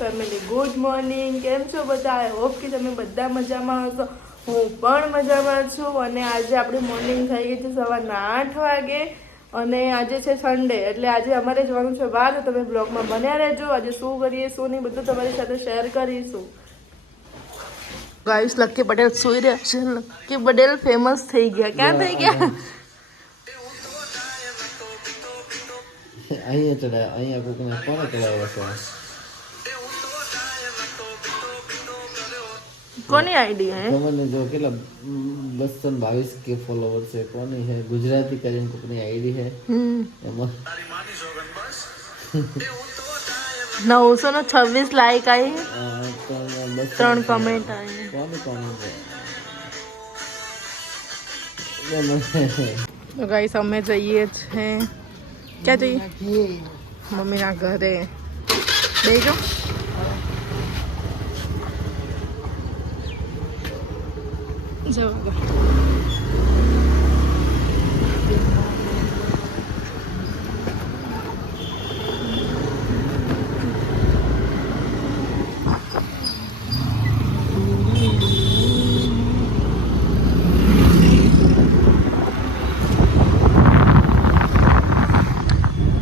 Family good morning. કેમ છો બધા? આઈ હોપ કે તમે બધા મજામાં હશો. હું પણ મજામાં છું. અને આજે આપણી મોર્નિંગ થઈ ગઈ છે સવારના 8 વાગે અને આજે છે સન્ડે, એટલે આજે અમારે જવાનું છે બહાર. તો તમે બ્લોગમાં બન્યા રહેજો. આજે શું કરીએ શું નહીં બધું તમારી સાથે શેર કરીશું. ગાઈસ, લક્કી પટેલ સુઈ રહ્યા છે. લક્કી પટેલ ફેમસ થઈ ગયા. ક્યાં થઈ ગયા? અહીંયા ચડાય, અહીંયા કોકને કોને ચડાવ્યો છે? કોની આઈડી હે? તમને જો કેટલા 222 કે ફોલોવર છે. કોની છે? ગુજરાતી કરીને કોકની આઈડી છે. એમાં 926 લાઈક આવી, 3 કમેન્ટ આવી. કોની તો ગાઈસ અમે જઈએ છે. ક્યાં જઈએ? મમ્મીના ઘરે. બેજો. જવા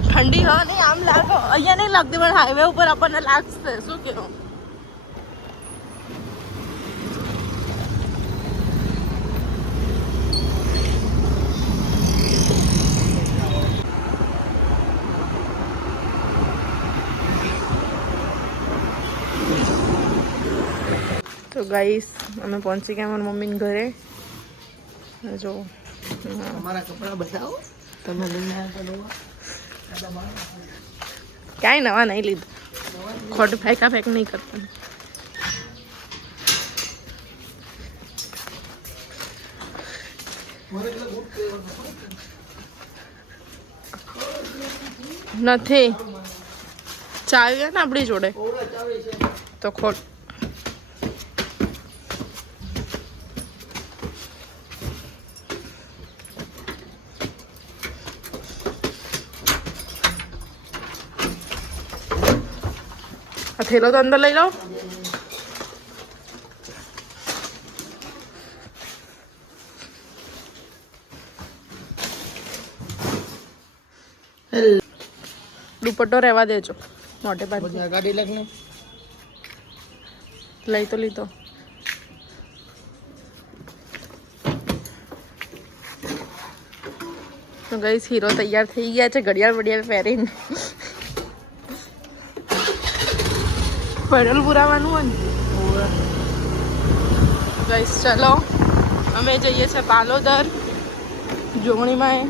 ઠંડી હા નહીં આમ લાગો. અહીંયા નહીં લાગતી પણ હાઈવે ઉપર આપણને લાગશે. શું કહેવું? તો ગાઈસ અમે પહોંચી ગયા મારા મમ્મીને ઘરે. જો અમારા કપડા બતાવો તમે લઈને આવ્યા. ક્યાંય નવા નહીં લીધું. ખોટું ફેંકા ફેંક નહીં કરતા. નથી ચાવી ને આપણી જોડે તો ખોટ. આ થેલો તો અંદર લઈ લો. દુપટ્ટો રહેવા દેજો મોટે ભાગે. ગાડી લખને લઈ તો લીધો. તો ગાઈસ હીરો તૈયાર થઈ ગયા છે ઘડિયાળ વડિયાળ પહેરીને. પેટ્રોલ પુરાવાનું હોય ને. ગાઈસ ચલો અમે જઈએ છીએ પાલોદર જોગણીમાં.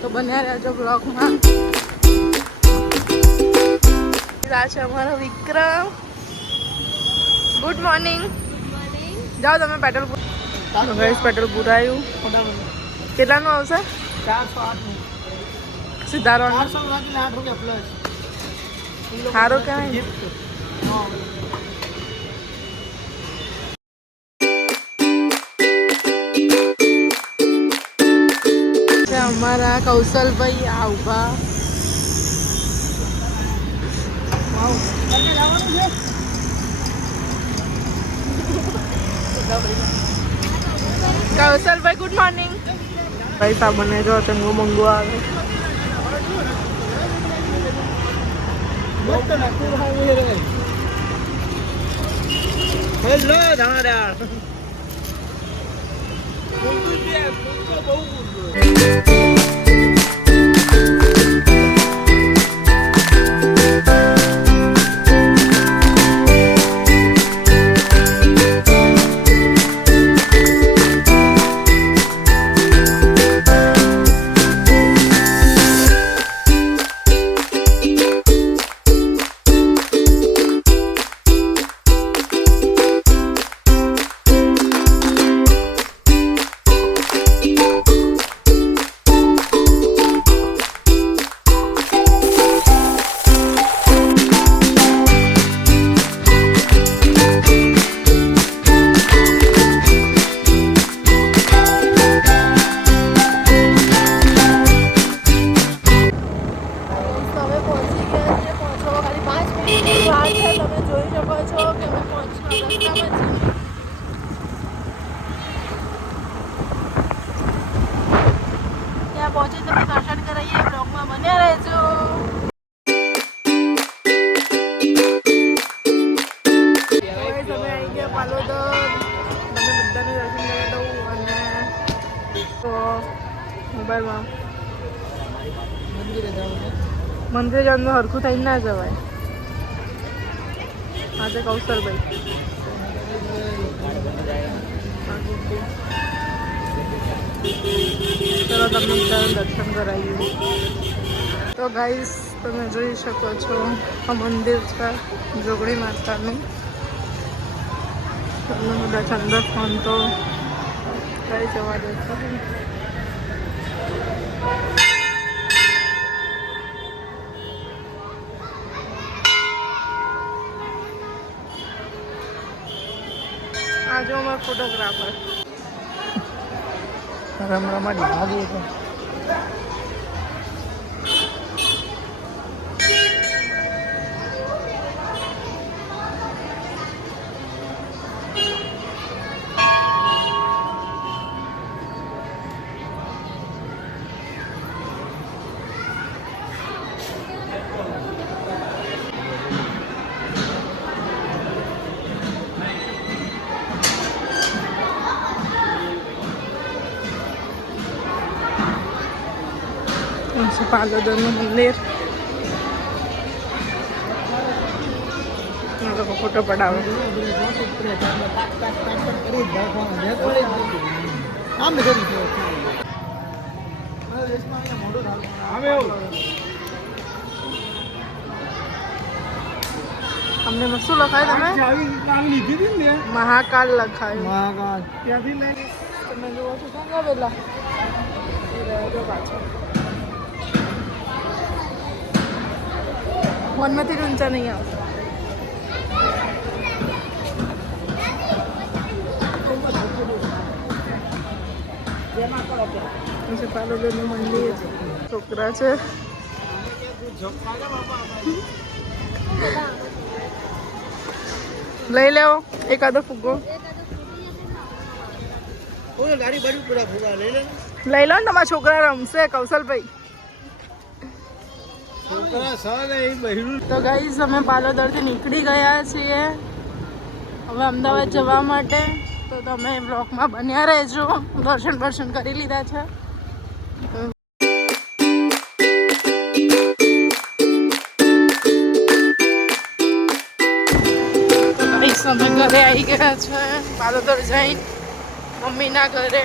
તો બન્યા રહેજો બ્લોગમાં. આ છે અમારો વિક્રમ. Good morning. જાઓ તમે પેટ્રોલ. ગાઈસ પેટ્રોલ પુરાયું. કેટલાનું આવશે? 408 સીધારવાનું. 8 રૂપિયા પ્લસ. સારું કહેવાય. અમારા કૌશલભાઈ આ ઉભા. કૌશલભાઈ ગુડ મોર્નિંગ. પૈસા બને જો ચંગો મંગો આવે. હેલો દાદા. ત્યાં પહોંચી તમે દર્શન કરાવીએ. બ્લોગમાં બન્યા રહેજો. તમે આવી ગયા પાલોદર. તમે બધાને દર્શન કરી દઉં અને તો મોબાઈલમાં મંદિરે જવાનું હરખું થઈને ના જવાય. આજે કૌશલભાઈ ચલો તમને બધાને દર્શન કરાવીએ. તો ગાઈસ તમે જોઈ શકો છો આ મંદિર છે જોગણી માતાનું. તમને બધા ચંદ્ર ફોન તો કઈ જવા દેશો. આજે અમારો ફોટોગ્રાફર રમરમાડી ભાગી તો પાલોદરનું મંદિર. લોકો ફોટો પડાવે. અમને શું લખાય તમે? મહાકાલ લખાયું. તમે જુઓ છો ક્યાં આવેલા પાછળ ફોનમાંથી ઊંચા નહીં આવતા. પાલોદરનું મંદિર. છોકરા છે. લઈ લેવો એકાદો ફુગ્ગો. લઈ લો ને તમારા છોકરા રમશે. કૌશલભાઈ તો ગાઈસ અમે પાલોદરથી નીકળી ગયા છીએ હવે અમદાવાદ જવા માટે. તો તમે બ્લોગમાં બન્યા રહેજો. દર્શન કરી લીધા છે. ગાઈસ અમે ઘરે આવી ગયા છે પાલોદર જઈ મમ્મીના ઘરે.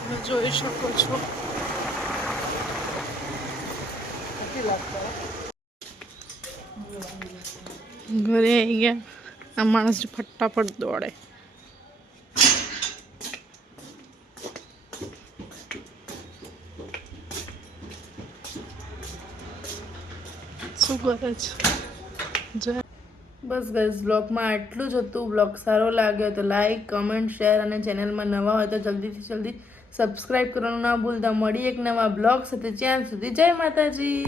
તમે જોઈ શકો છો. ઘરે આવી ગયા. આ માણસ ફટાફટ દોડે. શું કરે છે? બસ ગાઈસ બ્લોગમાં આટલું જ હતું. બ્લોગ સારો લાગ્યો તો લાઈક કમેન્ટ શેર અને ચેનલમાં નવા હોય તો જલ્દીથી જલ્દી સબસ્ક્રાઈબ કરવાનું ના ભૂલતા. મળી એક નવા બ્લોગ સાથે. ત્યાં સુધી જય માતાજી.